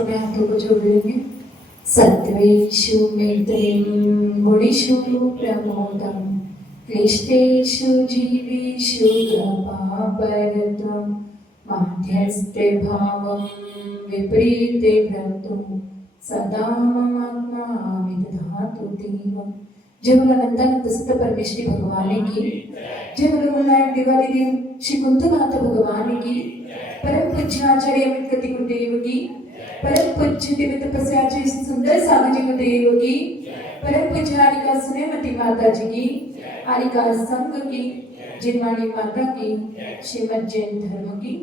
अपने हाथों को जोड़ लेंगे। सत्वेषु मित्रं गुणेषु प्रमोदं क्लिष्टेषु जीवेषु कृपापरत्वं माध्यस्थे भावं विपरीते भ्रतो सदा ममात्मा विदधातु देवम्। जय बोलो अनंतानंद सिद्ध परमेश्वरी भगवान की जय। बोलो गुरुनानक दिवाली दिन श्री कुंतनाथ भगवान की। परम पूज्य आचार्य अमित गति गुरुदेव की। परम पूज्य दिव्य तपस्या आचार्य सुंदर सागर जी गुरुदेव की। परम पूज्य हारिका सुनेमती माता जी की। हारिका संघ की, जिनवाणी माता की, श्रीमद जैन धर्म की।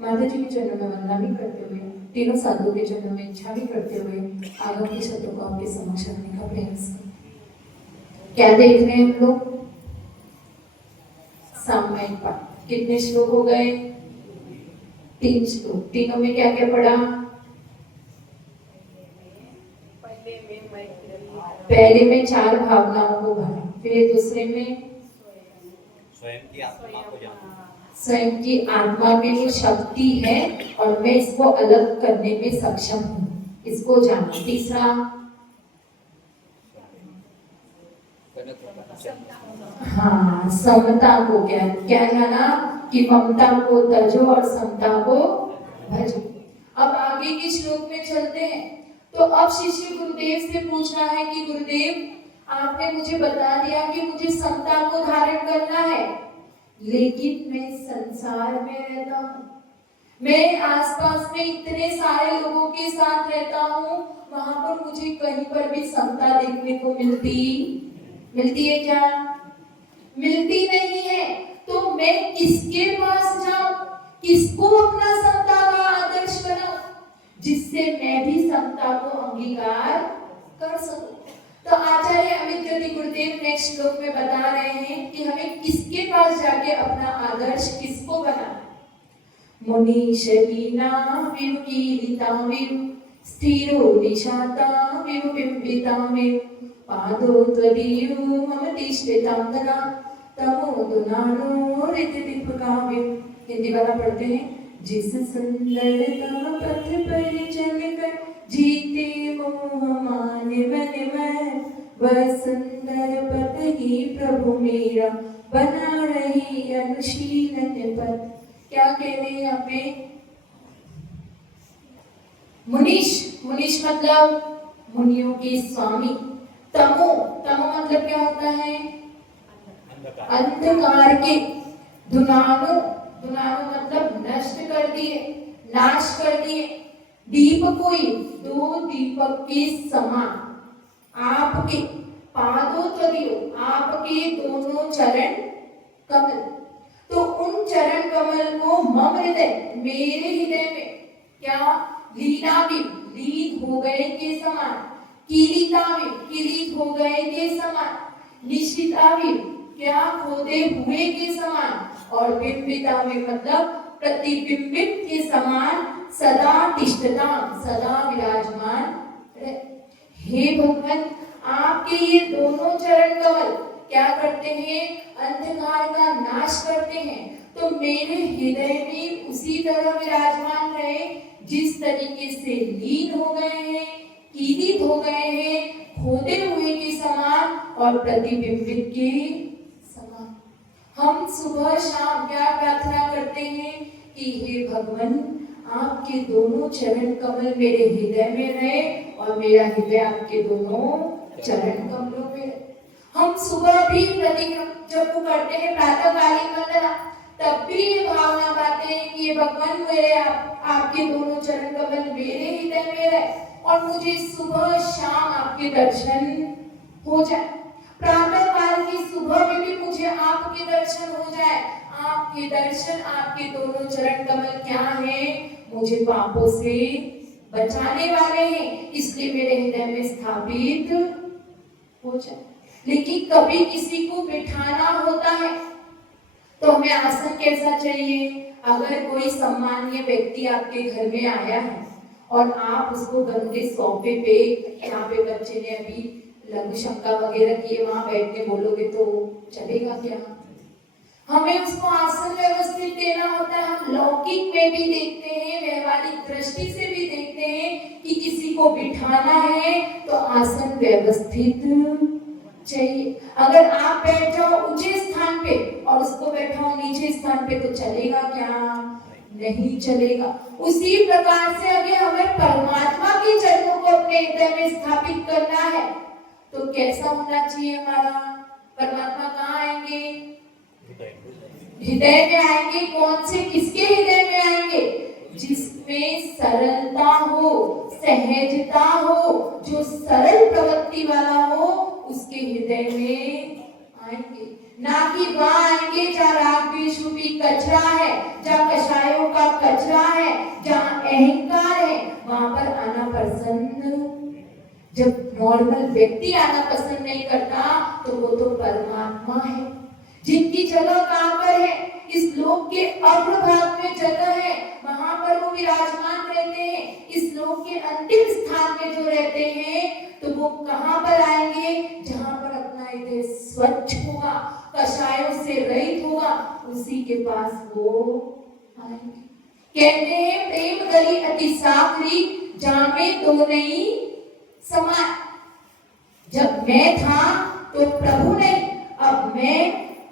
माता जी के चरणों में वंदना भी करते हुए, तीनों साधुओं के चरणों में इच्छा भी करते हुए आगम के शब्दों को आपके समक्ष रखने का प्रयास करें। क्या देख रहे हैं हम लोग? सामयिक पाठ। कितने श्लोक हो गए? 3 श्लोक। तीनों में क्या क्या पढ़ा? पहले में 4 भावनाओं को भरा, फिर दूसरे में स्वयं की आत्मा को जानना। स्वयं की आत्मा में वो शक्ति है और मैं इसको अलग करने में सक्षम हूँ, इसको जानना। तीसरा हाँ, समता को क्या जाना कि ममता को तजो और समता को भजो। अब आगे के श्लोक में चलते हैं। तो अब शिष्य गुरुदेव से पूछ रहा है कि गुरुदेव आपने मुझे बता दिया कि मुझे समता को धारण करना है, लेकिन मैं संसार में रहता हूँ, मैं आसपास में इतने सारे लोगों के साथ रहता हूँ, वहां पर मुझे कहीं पर भी समता देखने को मिलती है क्या? मिलती नहीं है। तो मैं किसके पास जाऊं, किसको अपना समता का आदर्श बनाऊं, जिससे मैं भी समता को अंगीकार कर सकूं। तो आचार्य अमित गति गुरुदेव नेक्स्ट श्लोक में बता रहे हैं कि हमें किसके पास जाके अपना आदर्श किसको बनाना। मुनीशलीना विकीलिता विव स्थिरो दिशाता विव बिंबिता विव पादो त्वदीयो मम तिष्ठितांगना तमो दुनानो रितिदीपकाव्य। हिंदी वाला पढ़ते हैं। जिस सुंदरता पथ पर चलकर जीते मोह मान मन में, वह सुंदर पथ ही प्रभु मेरा बना रही अनुशीलन पथ। क्या कह रहे हैं यहाँ पे? मुनीश मतलब मुनियों के स्वामी। तमो मतलब क्या होता है? अंधकार के। दुनानो मतलब नष्ट कर दिए, नाश कर दिए। दीप कोई 2 दीपक के समान आपके। पादों तलियो आपके दोनों चरण कमल। तो उन चरण कमल को मम हृदय मेरे हृदय में क्या लीना भी लीन हो गए के समान, किरीता में किरीट हो गए के समान, निश्चिता में क्या खोदे हुए के समान, और बिंबिता में मतलब प्रतिबिंबित के समान सदा तिष्ठता सदा विराजमान। हे भगवान, आपके ये दोनों चरण कमल क्या करते हैं? अंधकार का नाश करते हैं। तो मेरे हृदय में उसी तरह विराजमान रहे जिस तरीके से लीन हो गए हैं, कीलित हो गए हैं, खोदे हुए के समान और प्रतिबिंबित के समान। हम सुबह शाम क्या प्रार्थना करते हैं कि हे भगवान, आपके दोनों चरण कमल मेरे हृदय में रहे और मेरा हृदय आपके दोनों चरण कमलों में रहे। हम सुबह भी जब वो करते हैं प्रातःकालीन वंदना, तब भी ये भावना पाते हैं कि ये भगवान मेरे आपके दोनों चरण कमल मेरे हृदय में रहे और मुझे सुबह शाम आपके दर्शन हो जाए। प्रातः काल की सुबह में भी मुझे आपके दर्शन हो जाए। आपके दर्शन, आपके दोनों चरण कमल क्या है? मुझे पापों से बचाने वाले हैं, इसलिए मेरे हृदय में स्थापित हो जाए। लेकिन कभी किसी को बिठाना होता है तो हमें आसन कैसा चाहिए? अगर कोई सम्मानीय व्यक्ति आपके घर में आया है और आप उसको गंदे सोफे पे, यहाँ पे बच्चे ने अभी लघु शंका वगैरह किए, वहां बैठने बोलोगे तो चलेगा क्या? हमें उसको आसन व्यवस्थित देना होता है। हम लौकिक में भी देखते हैं, व्यवहारिक दृष्टि से भी देखते हैं को बिठाना है तो आसन व्यवस्थित चाहिए। अगर आप बैठ जाओ ऊंचे स्थान पे और उसको बैठाओ नीचे स्थान पे तो चलेगा क्या? नहीं चलेगा। उसी प्रकार से अगर हमें परमात्मा के चरणों को अपने हृदय में स्थापित करना है तो कैसा होना चाहिए हमारा? परमात्मा कहाँ आएंगे? हृदय में आएंगे। कौन से, किसके हृदय में आएंगे? जिसमें सरलता हो, सहजता हो, जो सरल प्रवृत्ति वाला हो, उसके हृदय में आएंगे। ना कि वहां आएंगे जहाँ राग द्वेष रूपी कचरा है, जहाँ कषायों का कचरा है, जहाँ अहंकार है, वहां पर आना पसंद। जब नॉर्मल व्यक्ति आना पसंद नहीं करता तो वो तो परमात्मा है, जिनकी जगह कहाँ पर है? इस लोक के अग्रभाग में जगह है, वहां पर वो विराजमान रहते हैं। इस लोक के अंतिम स्थान में जो रहते हैं तो वो कहाँ पर आएंगे? जहां पर अपना हृदय स्वच्छ होगा, कषायों से रहित होगा, उसी के पास वो आएंगे। कहते हैं प्रेम गली अति साखरी, जामे दो नहीं समान। जब मैं था तो प्रभु नहीं,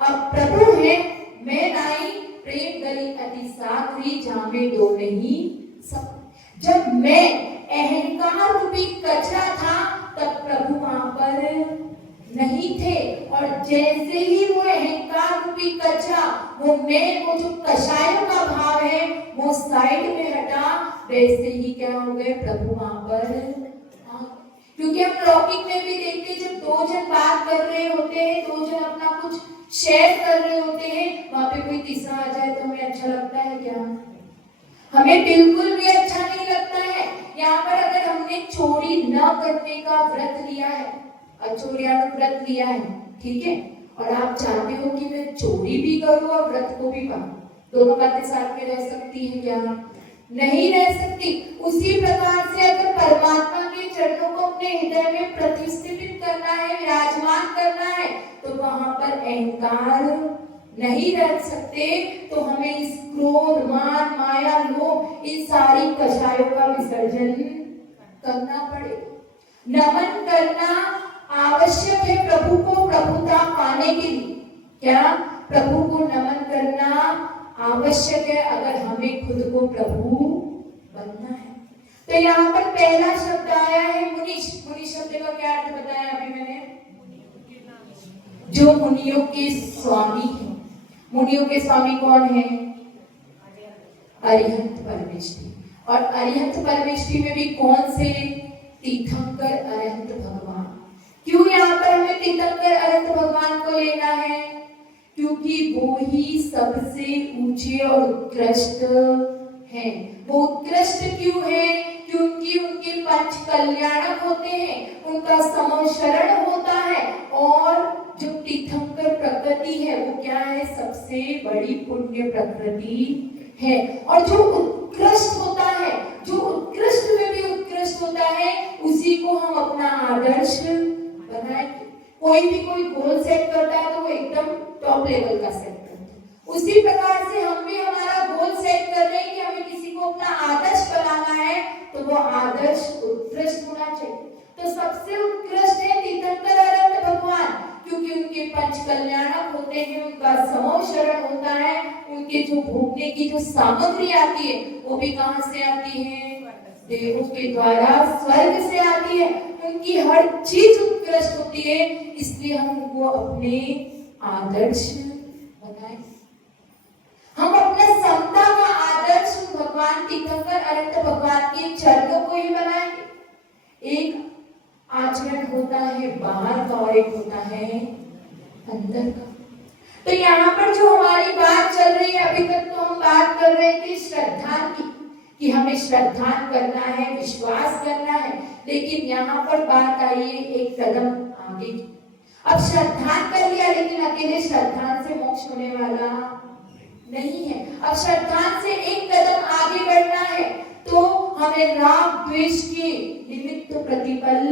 अब प्रभु है, मैं नाई, प्रेम गली अति साखरी, जामे दो नहीं समान। जब मैं अहंकार रूपी कचरा था तब प्रभु वहां पर नहीं थे, और जैसे ही वो अहंकार रूपी कचरा, वो मैं, वो जो कषायों का भाव है वो साइड में हटा, वैसे ही क्या हो गए? प्रभु वहां पर। क्योंकि हम लौकिक में भी देखते हैं, जब दो जन बात कर रहे होते हैं, दो जन अपना कुछ शेयर कर रहे होते हैं, वहां पे कोई तीसरा आ जाए तो हमें अच्छा लगता है क्या? हमें बिल्कुल भी अच्छा नहीं लगता है। यहाँ पर अगर हमने चोरी न करने का व्रत लिया है, अचोरियाणु व्रत लिया है, ठीक है, और आप चाहते हो कि मैं चोरी भी करूं और व्रत को भी पाऊं, दोनों बातें साथ में रह सकती हैं क्या? नहीं रह सकती। उसी प्रकार से अगर परमात्मा के चरणों को अपने हृदय में प्रतिष्ठित करना है, विराजमान करना है, तो वहां पर अहंकार नहीं रह सकते। तो हमें इस क्रोध, मान, माया, लोभ, इन सारी कषायों का विसर्जन करना पड़ेगा। नमन करना आवश्यक है प्रभु को प्रभुता पाने के लिए। क्या? प्रभु को नमन करना आवश्यक है अगर हमें खुद को प्रभु बनना है। तो यहाँ पर पहला शब्द आया है मुनीश। मुनीश शब्द का क्या अर्थ बताया अभी मैंने? जो मुनियों के स्वामी है। मुनियों के स्वामी कौन है? अरिहंत परमेष्ठी। और अरिहंत परमेष्ठी में भी कौन से? तीर्थंकर अरिहंत भगवान। क्यों यहाँ पर हमें तीर्थंकर अरिहंत भगवान को लेना है? क्योंकि वो ही सबसे ऊंचे और उत्कृष्ट हैं। वो उत्कृष्ट क्यों है? क्योंकि उनके पंच कल्याणक होते हैं, उनका समो शरण होता है, और जो तीर्थंकर प्रकृति है वो क्या है? सबसे बड़ी पुण्य प्रकृति है। और जो उत्कृष्ट होता है, जो उत्कृष्ट में भी उत्कृष्ट होता है, उसी को हम अपना आदर्श बनाएंगे। कोई भी कोई गोल सेट करता है तो वो एकदम टॉप लेवल का सेट करता है। उसी प्रकार से हम भी हमारा गोल सेट कर रहे हैं कि हमें किसी को अपना आदर्श बनाना है, तो वो आदर्श उत्कृष्ट होना चाहिए। तो सबसे उत्कृष्ट है तीर्थंकर अरिहंत भगवान, क्योंकि उनके पंच कल्याणक होते हैं, उनका समो शरण होता है, उनके जो भोगने की जो सामग्री आती है वो भी कहाँ से आती है? देवों के द्वारा, स्वर्ग से आती है। उनकी हर चीज उत्कृष्ट होती है, इसलिए हम उनको अपने आदर्श बनाए। हम अपने समता का आदर्श भगवान तीर्थंकर अरिहंत भगवान के चरणों को ही बनाएंगे। एक आचरण होता है बाहर का और एक होता है अंदर का। तो यहाँ पर जो हमारी बात चल रही है, अभी तक तो हम बात कर रहे थे श्रद्धा की, कि हमें श्रद्धा करना है, विश्वास करना है, लेकिन यहाँ पर बात आई है एक कदम आगे की। अब श्रद्धा कर लिया, लेकिन अकेले श्रद्धा से मोक्ष होने वाला नहीं है। अब श्रद्धा से एक कदम आगे बढ़ना है तो हमें राग द्वेष के निमित्त प्रतिफल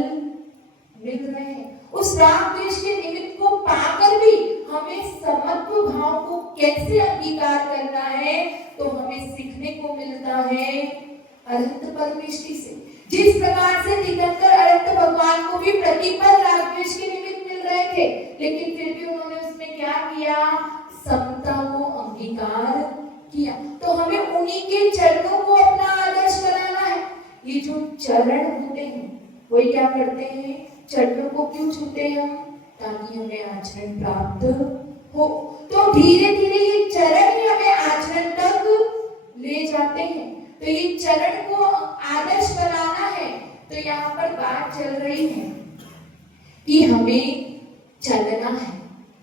मिल रहे हैं। उस राग द्वेष के निमित्त को पाकर भी हमें समत्व भाव को कैसे अंगीकार करना है, तो हमें सीखने को मिलता है अरिहंत परमेष्ठी से। जिस प्रकार से भी प्रतिपल राग द्वेष के निमित्त मिल रहे थे, लेकिन फिर भी उन्होंने उसमें क्या किया, समता को अंगीकार किया। तो हमें उन्हीं के चरणों को अपना आदर्श बनाना है। ये जो चरण होते हैं वही क्या करते हैं, चरणों को क्यों छूते हैं हम, ताकि हमें आचरण प्राप्त हो। तो धीरे धीरे ये चरण ही हमें आचरण तक ले जाते हैं। तो ये चरण को आदर्श बनाना है। तो यहाँ पर बात चल रही है कि हमें चलना है।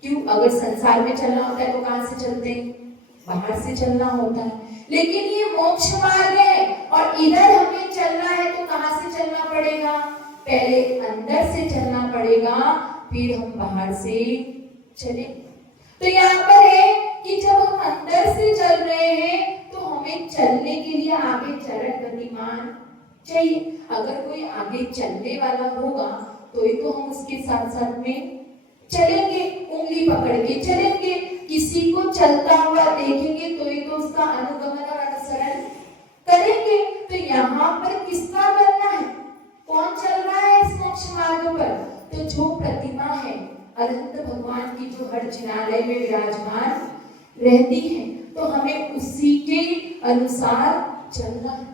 क्यों, अगर संसार में चलना होता है तो कहाँ से चलते हैं, बाहर से चलना होता है। लेकिन ये मोक्ष मार्ग है और इधर हमें चलना है तो कहाँ से चलना पड़ेगा, पहले अंदर से चलना पड़ेगा, फिर हम बाहर से चले। तो यहाँ पर है कि जब हम अंदर से चल रहे हैं तो हमें चलने के लिए आगे चरण गतिमान चाहिए। अगर कोई आगे चलने वाला होगा तो ही तो हम उसके साथ साथ में चलेंगे, उंगली पकड़ के चलेंगे। किसी को चलता हुआ देखेंगे तो ही तो उसका अनुगमन और अनुसरण करेंगे। तो यहाँ पर किसका करना है, कौन चल रहा है इस मोक्ष मार्ग पर, तो जो प्रतिमा है अनंत भगवान की जो हर जिनालय में विराजमान रहती है, तो हमें उसी के अनुसार चलना है।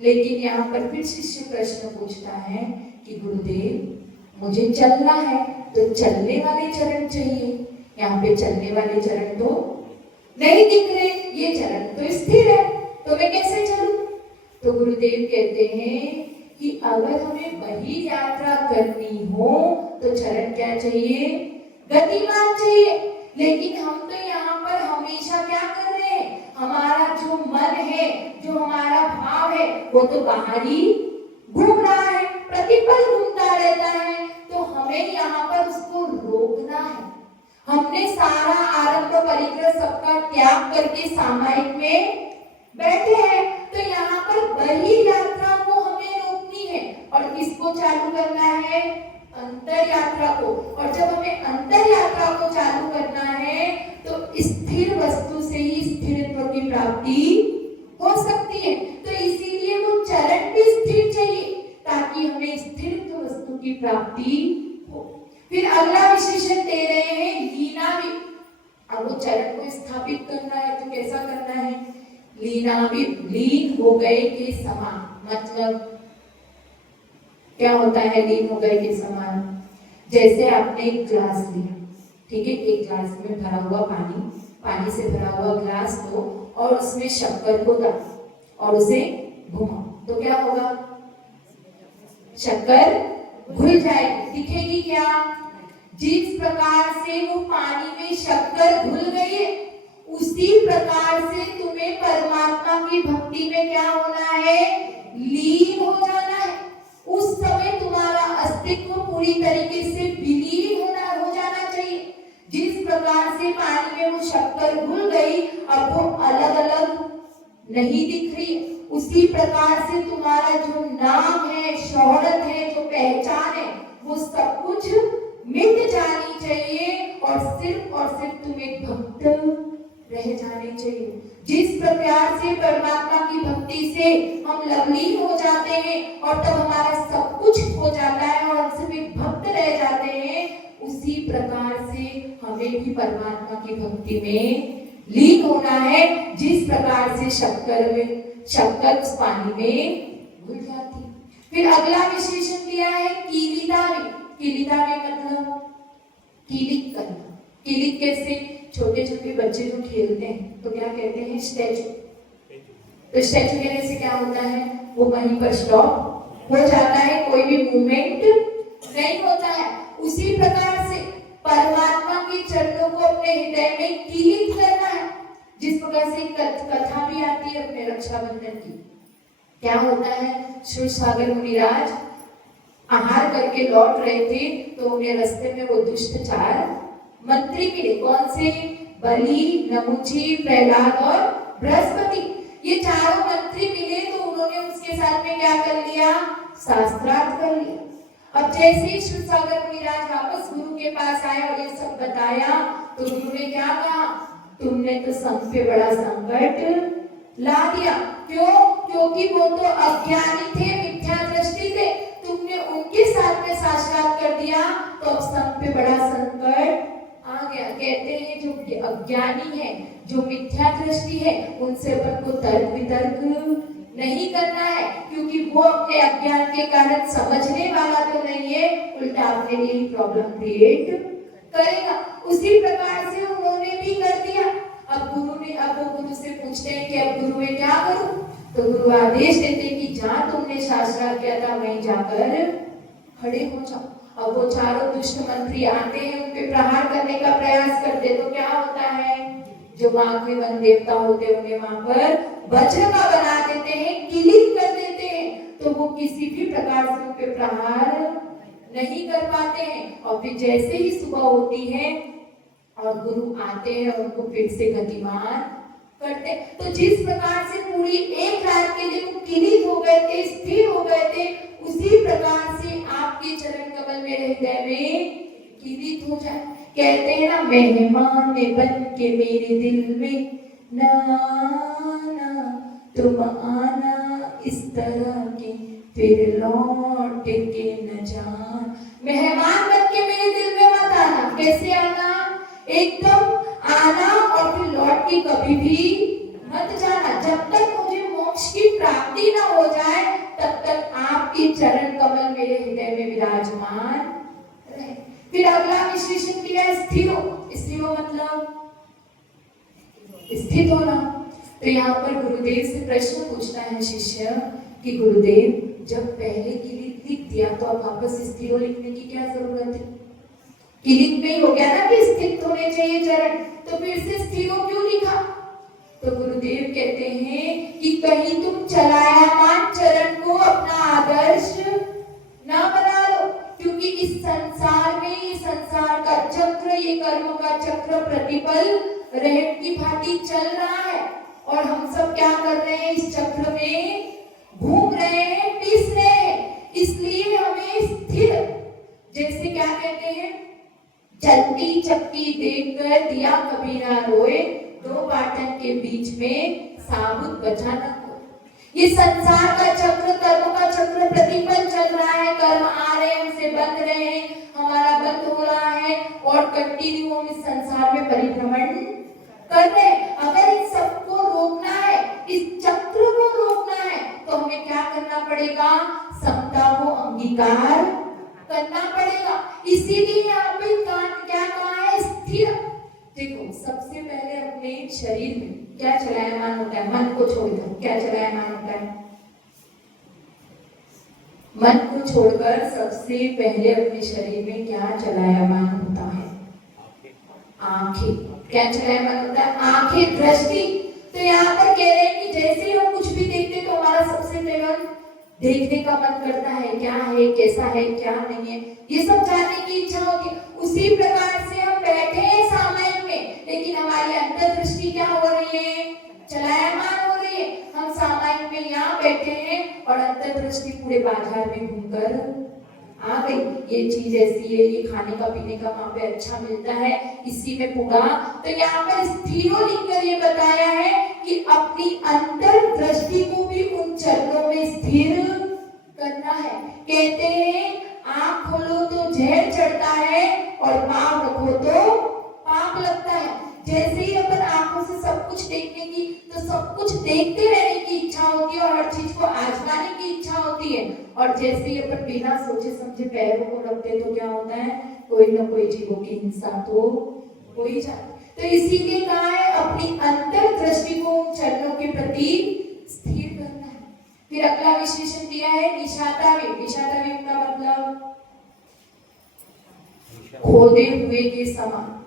लेकिन यहाँ पर फिर शिष्य प्रश्न पूछता है कि गुरुदेव मुझे चलना है तो चलने वाले चरण चाहिए, यहाँ पे चलने वाले चरण तो नहीं दिख रहे, ये चरण तो स्थिर है, तो मैं कैसे चलूं। तो गुरुदेव कहते हैं कि अगर हमें वही यात्रा करनी हो तो चरण क्या चाहिए, गतिमान चाहिए। लेकिन हम तो यहाँ पर हमेशा क्या कर रहे हैं, हमारा जो मन है, जो हमारा भाव है, वो तो बाहर ही घूम रहा है, प्रतिपल घूमता रहता है। तो हमें यहाँ पर उसको रोकना है। हमने सारा आरंभ परिग्रह सबका त्याग करके सामायिक में बैठे हैं, तो यहाँ पर वही यात्रा को हमें रोकनी है। और किसको चालू करना है, अंतर यात्रा को। और जब हमें अंतर यात्रा को चालू करना है तो स्थिर वस्तु से ही स्थिरत्व की प्राप्ति हो सकती है। तो इसीलिए वो चरण भी स्थिर चाहिए ताकि हमें स्थिर वस्तु की प्राप्ति हो। फिर अगला विशेषण दे रहे हैं लीनावि। अब वो चरण को स्थापित करना है तो कैसा करना है, लीनावि, लीन हो गए के समान। मतलब क्या होता है लीन हो गए के समान, जैसे आपने एक ग्लास लिया, ठीक है, एक ग्लास में भरा हुआ पानी से भरा हुआ ग्लास लो और उसमें शक्कर को डालो और उसे घुमाओ, तो क्या होगा, शक्कर घुल जाएगी, दिखेगी क्या। जिस प्रकार से वो पानी में शक्कर घुल गई है, उसी प्रकार से तुम्हें परमात्मा की भक्ति में क्या होना है, लीन हो जाना है। उस समय तुम्हारा अस्तित्व पूरी तरीके से विलीन हो जाना चाहिए। जिस प्रकार से पानी में वो शक्कर घुल गई, अब वो अलग अलग नहीं दिख रही, उसी प्रकार से तुम्हारा जो नाम है, शोहरत है, जो पहचान है, वो सब कुछ मिट जानी चाहिए और सिर्फ तुम एक भक्त रह जाने चाहिए। जिस प्रकार से परमात्मा की भक्ति से हम लवलीन हो जाते हैं और तब हमारा सब कुछ हो जाता है और हम सिर्फ एक भक्त रह जाते हैं, उसी प्रकार से हमें भी परमात्मा की भक्ति में लीन होना है। जिस प्रकार से शक्कर उस पानी में घुल जाती। फिर अगला विशेषण दिया है कीलितावि। कीलितावि मतलब कीलित करना। कीलित कैसे, छोटे छोटे बच्चे जो खेलते हैं तो क्या कहते हैं, स्टैचू। तो स्टैचू कहने से क्या होता है, वो वहीं पर स्टॉप हो जाता है, कोई भी मूवमेंट नहीं होता है। उसी प्रकार से परमात्मा के चरणों को अपने हृदय में कीलित करना है। जिस प्रकार से कथा भी आती है अपने रक्षाबंधन की, क्या होता है, क्षीरसागर मुनिराज आहार करके लौट रहे थे तो उन्हें रास्ते में वो दुष्ट 4 मंत्री मिले। कौन से, बलि, नमुची, प्रहलाद और बृहस्पति। ये चारों मंत्री मिले तो उन्होंने उसके साथ में क्या कर लिया, शास्त्रार्थ कर लिया। अब जैसे ही क्षीरसागर मुनिराज वापस गुरु के पास आए और ये सब बताया तो गुरु ने क्या कहा, तुमने तो सब पे बड़ा संकट ला दिया। क्यों, क्योंकि वो तो अज्ञानी थे, मिथ्या दृष्टि थे, तुमने उनके साथ में शास्त्रार्थ गया। कहते हैं जो अज्ञानी है, जो मिथ्या दृष्टि है, उनसे अपन को तर्क वितर्क नहीं करना है, क्योंकि वो अपने अज्ञान के कारण समझने वाला तो नहीं है, उल्टा अपने लिए ही प्रॉब्लम क्रिएट करेगा। उसी प्रकार से उन्होंने भी कर दिया। अब वो गुरु से पूछते हैं कि अब गुरु मैं क्या करूं? तो गुरु आदेश देते हैं कि जहां तुमने शास्त्रार्थ किया था वहीं जाकर खड़े हो जाओ। अब वो चारों दुष्ट मंत्री आते हैं, उन पे प्रहार करने का प्रयास करते, तो क्या होता है, जो वहां के वन देवता होते हैं उन्हें वहां पर वज्र का बना देते हैं, किलित कर देते हैं, तो वो किसी भी प्रकार से उन पे प्रहार नहीं कर पाते हैं। और फिर जैसे ही सुबह होती है और गुरु आते हैं, उनको फिर से गतिमान करते। तो जिस प्रकार से पूरी एक रात के लिए वो किलित हो गए थे, स्थिर हो गए थे, उसी प्रकार से आपके चरण कमल मेरे हृदय में किलित हो जाए। कहते हैं ना, मेहमान बन के मेरे दिल में ना आना, तुम आना इस तरह के फिर लौट के न जाना। मेहमान बन के मेरे दिल में मत आना। कैसे आना? एकदम आना और फिर लौट के कभी भी मत जाना। जब तक मुझे मोक्ष की प्राप्ति ना हो जाए, तब तक आपके चरण कमल मेरे हृदय में विराजमान रहे। फिर अगला विशेषण किया, स्थिर हो। स्थिर हो मतलब स्थित होना। तो यहाँ पर गुरुदेव से प्रश्न पूछता है शिष्य कि गुरुदेव, जब पहले किलित लिख दिया तो अब वापस स्थिर हो लिखने की क्या जरूरत है? किलित में ही हो गया ना कि स्थित होने चाहिए चरण, तो फिर से स्थिर हो क्यों लिखा? तो गुरुदेव कहते हैं कि कहीं तुम चलायमान चरण को अपना आदर्श ना बना लो, क्योंकि इस संसार में, ये संसार का चक्र, ये कर्म का चक्र प्रतिपल रहट की भांति चल रहा है, और हम सब क्या कर रहे हैं, इस चक्र में घूम रहे हैं, पिस रहे हैं। इसलिए हमें स्थिर, जैसे क्या कहते हैं, चलती चक्की देखकर दिया कभी ना रोए, दो पाटन के बीच में साबुत बचा न हो। ये संसार का चक्र, कर्म का चक्र प्रतिपल चल रहा है, कर्म आ रहे हैं, हमसे बंध रहे हैं, हमारा बंद हो रहा है, और कंटिन्यू हम इस संसार में परिभ्रमण कर रहे हैं। अगर इन सबको रोकना है, इस चक्र को रोकना है, तो हमें क्या करना पड़ेगा? समता को अंगीकार करना पड़ेगा। इसीलिए यहाँ पे क्या कहा है? स्थिर। देखो, सबसे पहले अपने शरीर में क्या चलायमान होता है? मन को छोड़कर क्या चलायमान होता है? मन को छोड़कर सबसे पहले अपने शरीर में क्या चलायमान होता है? आंखें। क्या चलायमान होता है? आंखें, दृष्टि। तो यहाँ पर कह रहे हैं कि जैसे ही हम कुछ भी देखते तो हमारा सबसे पहले देखने का मन करता है, क्या है, कैसा है, क्या नहीं है, ये सब जानने की इच्छा होती है। उसी प्रकार से हम बैठे हैं सामायिक में, लेकिन हमारी अंतर्दृष्टि क्या हो रही है? चलायमान हो रही है। हम सामायिक में यहाँ बैठे हैं और अंतर्दृष्टि पूरे बाजार में घूमकर आ गई, ये चीज ऐसी है, ये खाने का पीने का वहां पे अच्छा मिलता है, इसी में पुगा। तो यहाँ पर स्थिरो लिखकर ये बताया है कि अपनी अंतर दृष्टि को भी उन चरणों में स्थिर करना है। कहते हैं आंख खोलो तो जहर चढ़ता है और पाँव रखो तो पाप लगता है। जैसे ही अपन आंखों से सब कुछ देखने की, तो सब कुछ देखते रहने की इच्छा होती है और हर चीज को आजमाने की इच्छा होती है, और जैसे ही अपन बिना सोचे समझे पैरों को रखते तो क्या होता है? कोई ना कोई जीवों की हिंसा तो हो ही जाती। तो इसीलिए कहा है अपनी अंतर दृष्टि को चरणों के प्रति स्थिर करना है। फिर अगला विशेषण दिया है निशातावेग। निशातावेग का मतलब खोदे हुए के समान।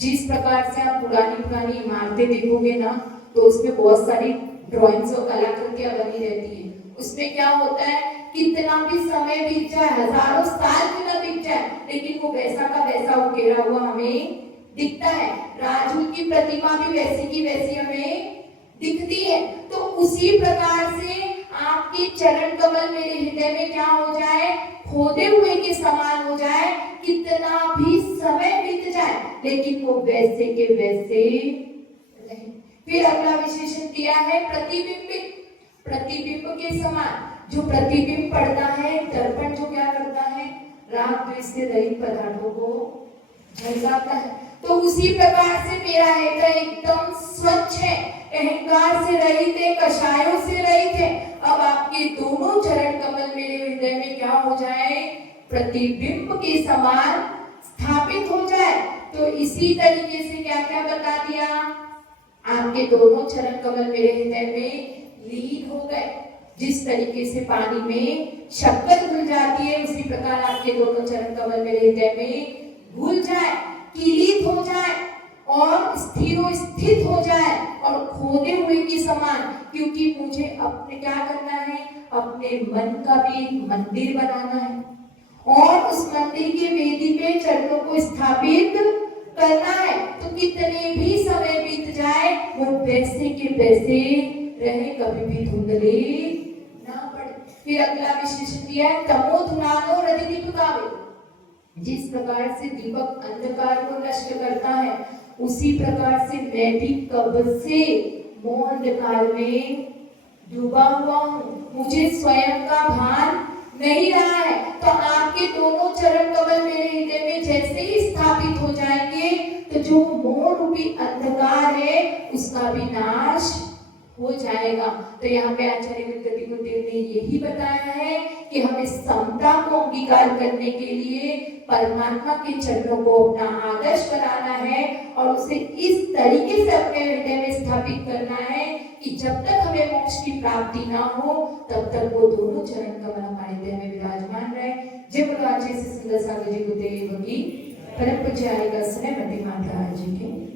जिस प्रकार से आप पुरानी इमारतें देखोगे ना, तो उसमें बहुत सारी ड्राइंग्स और कलाकृतियां बनी रहती हैं। उसमें क्या होता है, कितना भी समय बीत जाए, हजारों साल क्यों ना बीत जाए, लेकिन वो वैसा का वैसा उकेरा हुआ हमें दिखता है। राजुल की प्रतिमा भी वैसी की वैसी हमें दिखती है। तो उसी प्रकार से आपके चरण कमल मेरे हृदय में क्या हो जाए? खोदे हुए के समान हो जाए। कितना भी समय बीत जाए, लेकिन वो वैसे के वैसे रहे। फिर अगला विशेषण दिया है प्रतिबिंबित। प्रतिबिंब के समान। जो प्रतिबिंब पड़ता है, दर्पण जो क्या करता है? राग द्वेष से रहित पदार्थों को झलकाता है। तो उसी प्रकार से मेरा हृदय एकदम स्वच्छ है, अहंकार से रहित है, कषायों से रहित है। अब आपके दोनों चरण कमल मेरे हृदय में क्या हो जाए, प्रतिबिंब के समान स्थापित हो जाए। तो इसी तरीके से क्या क्या बता दिया, आपके दोनों चरण कमल मेरे हृदय में लीन हो गए। जिस तरीके से पानी में शक्कर घुल जाती है, उसी प्रकार आपके दोनों चरण कमल मेरे हृदय में घुल जाए, किलित हो जाए और स्थित हो जाए और खोदे हुए के समान। क्योंकि मुझे अपने क्या करना है, अपने मन का भी एक मंदिर बनाना है और उस मंदिर के वेदी पे चरणों को स्थापित करना है। तो कितने भी समय बीत जाए वो वैसे के वैसे रहे, कभी भी धुंधले ना पड़े। फिर अगला विशेषण दिया है, तमो धुनानो रति दीपकावे। जिस प्रकार से दीपक अंधकार को नष्ट करता है, उसी प्रकार से मैं भी कब से मोह अंधकार में डूबा हुआ हूँ, मुझे स्वयं का भान नहीं रहा है। तो आपके दोनों चरण कमल मेरे हृदय में जैसे ही स्थापित हो जाएंगे, तो जो मोह रूपी अंधकार है उसका भी नाश हो जाएगा। तो यहाँ पे आचार्य गति गुरुदेव ने यही बताया है कि हमें समता को अंगीकार करने के लिए परमात्मा के चरणों को अपना आदर्श बनाना है और उसे इस तरीके से अपने हृदय में स्थापित करना है कि जब तक हमें मोक्ष की प्राप्ति ना हो तब तक वो दोनों चरण कमल हमारे हृदय में विराजमान रहे। जय बोलो आचार्य श्री सुंदर सागर जी गुरुदेव की, परम पूज्य आर्य का स्नेह मति माता जी के।